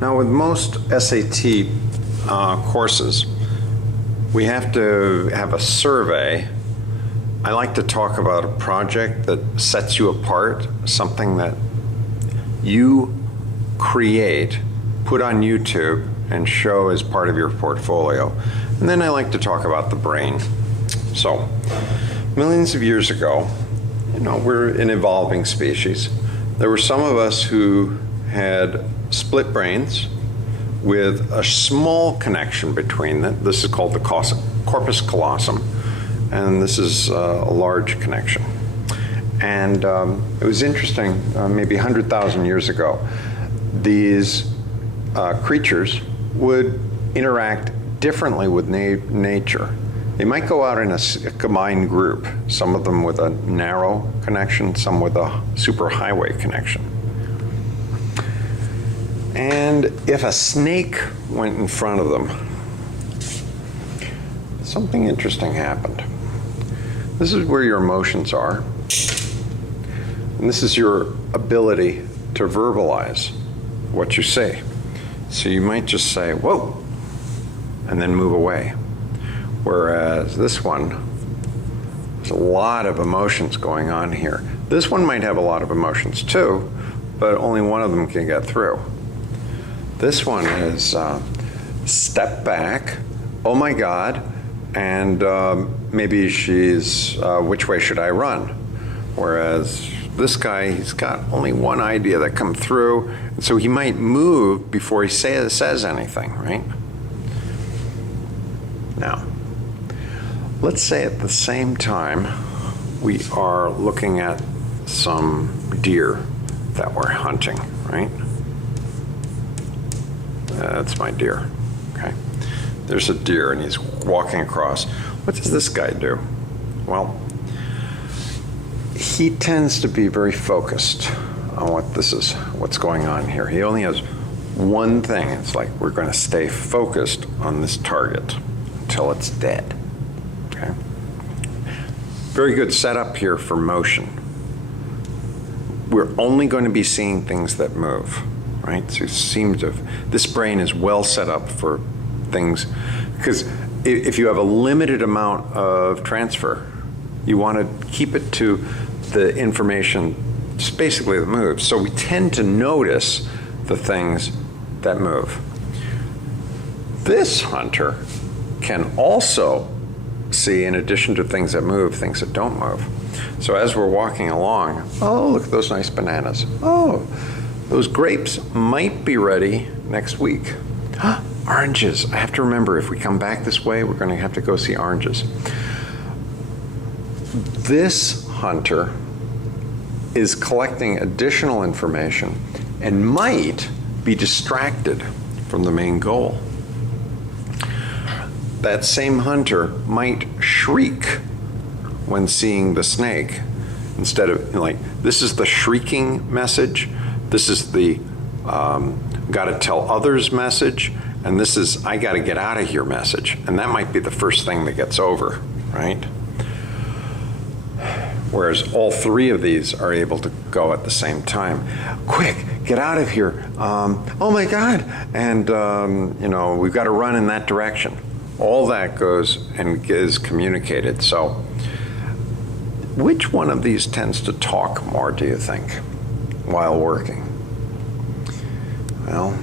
Now, with most SAT courses, we have to have a survey. I like to talk about a project that sets you apart, something that you create, put on YouTube, and show as part of your portfolio. And then I like to talk about the brain. So, millions of years ago, we're an evolving species. There were some of us who had split brains with a small connection between them. This is called the corpus callosum, and this is a large connection. And it was interesting, maybe 100,000 years ago, these creatures would interact differently with nature. They might go out in a combined group, some of them with a narrow connection, some with a superhighway connection. And if a snake went in front of them, something interesting happened. This is where your emotions are. And this is your ability to verbalize what you say. So you might just say, whoa, and then move away. Whereas this one, there's a lot of emotions going on here. This one might have a lot of emotions too, but only one of them can get through. This one is step back, oh my God, and maybe she's, which way should I run? Whereas this guy, he's got only one idea that comes through, and so he might move before he says anything, right? Now, let's say at the same time, we are looking at some deer that we're hunting, right? That's my deer, okay? There's a deer and he's walking across. What does this guy do? Well, he tends to be very focused on what's going on here. He only has one thing. It's like, we're going to stay focused on this target until it's dead, okay? Very good setup here for motion. We're only going to be seeing things that move. Right? So it seems this brain is well set up for things, because if you have a limited amount of transfer, you want to keep it to the information just basically that moves. So we tend to notice the things that move. This hunter can also see, in addition to things that move, things that don't move. So as we're walking along, oh, look at those nice bananas. Oh, those grapes might be ready next week. Oranges. I have to remember, if we come back this way, we're going to have to go see oranges. This hunter is collecting additional information and might be distracted from the main goal. That same hunter might shriek when seeing the snake, instead of, this is the shrieking message. This is the gotta tell others message, and this is I gotta get out of here message. And that might be the first thing that gets over, right? Whereas all three of these are able to go at the same time. Quick, get out of here. Oh my God. And, we've got to run in that direction. All that goes and is communicated. So which one of these tends to talk more, do you think, while working? Well,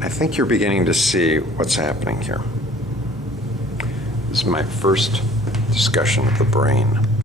I think you're beginning to see what's happening here. This is my first discussion of the brain.